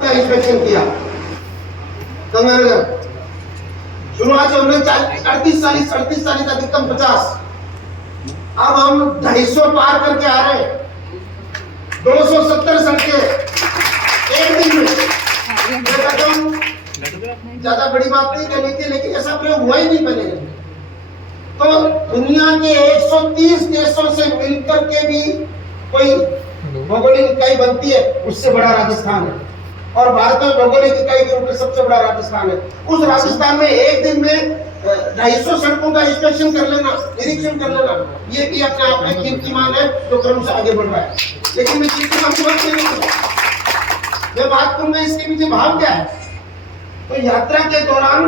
का इंस्पेक्शन किया गंगानगर। शुरुआत से हमने 38-40 अधिकतम 50, अब हम 250 पार करके आ रहे हैं। 270 सड़कें एक दिन में। ज्यादा बड़ी बात नहीं करनी थी, लेकिन ऐसा प्रयोग हुआ ही नहीं बनेगा। तो दुनिया के 130 देशों से मिलकर के भी कोई भौगोलिक इकाई बनती है, उससे बड़ा राजस्थान है। और भारत में भौगोलिक इकाई के रूप में सबसे बड़ा राजस्थान है। उस राजस्थान में एक दिन में 250 सड़कों का इंस्पेक्शन कर लेना, निरीक्षण कर लेना, ये भी अपने आप में कीर्तिमान है जो क्रम से आगे बढ़ रहा है। लेकिन मैं कीर्तिमान की बात नहीं करूंगा, मैं बात करूंगा इसके पीछे भाव क्या है। तो यात्रा के दौरान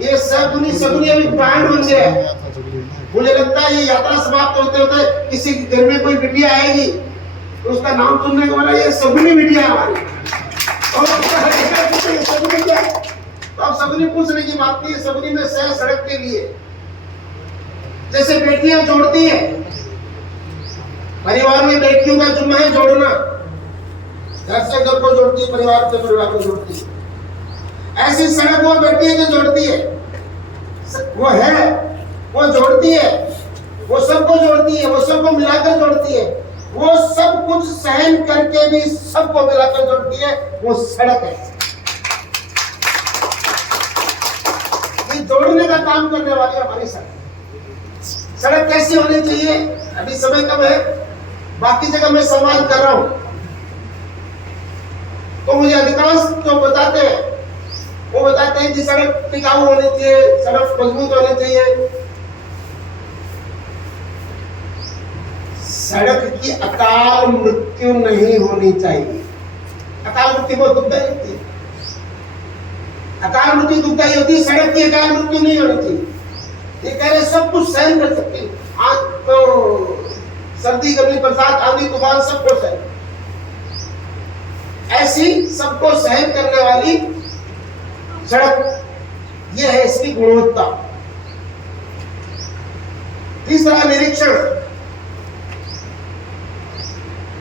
ये सगुनी अभी ब्रांड बन गया है। मुझे लगता है ये यात्रा समाप्त होते होते किसी घर में कोई बिटिया आएगी तो उसका नाम सुनने के बाद ये सगुनी बिटिया हमारी। और सगुनी क्या है? तो अब सगुनी पूछने की बात नहीं है। सगुनी में सह सड़क के लिए जैसे बेटियां जोड़ती है, परिवार में बेटियों का जुम्मा है जोड़ना, घर से घर को जोड़ती है, परिवार से परिवार को जोड़ती है। ऐसी सड़क वो बेटी है जो जोड़ती है, वो जोड़ती है, वो सबको जोड़ती है, वो सबको मिलाकर जोड़ती है, वो सब कुछ सहन करके भी सबको मिलाकर जोड़ती है, वो सड़क है। ये जोड़ने का काम करने वाली हमारी सड़क। सड़क कैसी होनी चाहिए? अभी समय कम है, बाकी जगह मैं संवाद कर रहा हूं तो मुझे अधिकांश तो बताते हैं, वो बताते हैं कि सड़क टिकाऊ होनी चाहिए, सड़क मजबूत होनी चाहिए। सड़क की अकाल मृत्यु नहीं होनी चाहिए। अकाल मृत्यु बहुत दुखदायी होती है, अकाल मृत्यु दुखदायी होती है, सड़क की अकाल मृत्यु नहीं होनी चाहिए। ये कह रहे सब कुछ सहन कर सकते हैं, आज तो सर्दी गर्मी बरसात आंधी तूफान सबको सहन, ऐसी सबको सहन करने वाली सड़क, यह है इसकी गुणवत्ता। तीसरा निरीक्षण।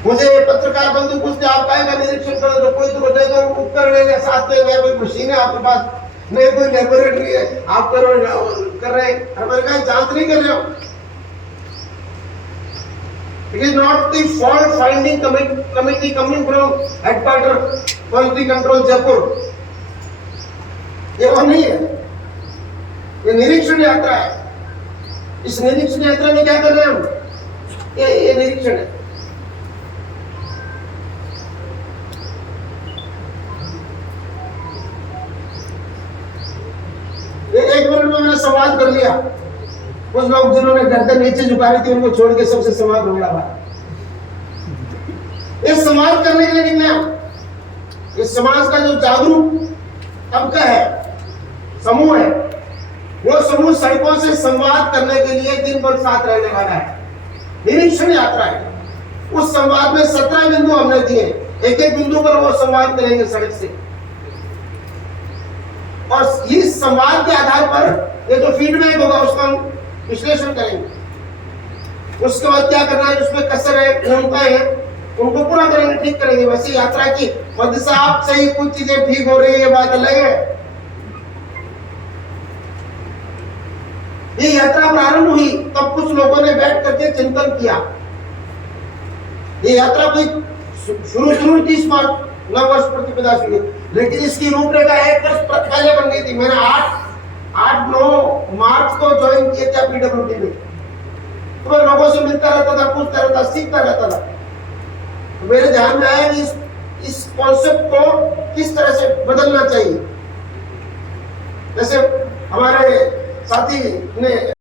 मुझे पत्रकार बंधु पूछते आप का निरीक्षण करो, तो कोई तो बताएगा उपकरण साथ में, कोई मशीन है आपके पास, नहीं कोई लेबोरेटरी है आप कर रहे हैं, हमारे कहा जांच नहीं कर रहे हो। It is not the fault finding committee coming from headquarter quality control Jaipur, ये वो नहीं है, ये निरीक्षण यात्रा है। इस निरीक्षण यात्रा में क्या कर रहे हैं हम? ये निरीक्षण है। एक मिनट में मैंने संवाद कर लिया। कुछ लोग जिन्होंने गर्दन नीचे झुका रही थी उनको छोड़ के सबसे संवाद हो गया। इस संवाद करने के लिए निकले। इस समाज का जो जागरूक तबका है, समूह है, वो समूह सड़कों से संवाद करने के लिए दिन भर साथ रहने वाला है। निरीक्षण यात्रा है। उस संवाद में 17 बिंदु हमने दिए, एक एक बिंदु पर वो संवाद करेंगे सड़क से, और इस संवाद के आधार पर ये जो फीडबैक होगा उसका हम विश्लेषण करेंगे। उसके बाद क्या करना है, उसमें कसर है, न्यूनता है, उनको पूरा करेंगे, ठीक करेंगे। वैसे यात्रा की मध्य से आप सही कुछ चीजें ठीक हो रही है, ये बात अलग है। ये यात्रा प्रारंभ हुई तब कुछ लोगों ने बैठ करके चिंतन किया। ये यात्रा कोई शुरू 30 मार्च नव वर्ष प्रतिपदा से, लेकिन इसकी रूपरेखा 1 वर्ष पहले बन गई थी। मैंने 8-9 मार्च को ज्वाइन किया था पीडब्ल्यूडी में। तो मैं लोगों से मिलता रहता था, पूछता रहता, सीखता रहता था। तो मेरे ध्यान में आया कि इस कॉन्सेप्ट को किस तरह से बदलना चाहिए। जैसे हमारे साथी ने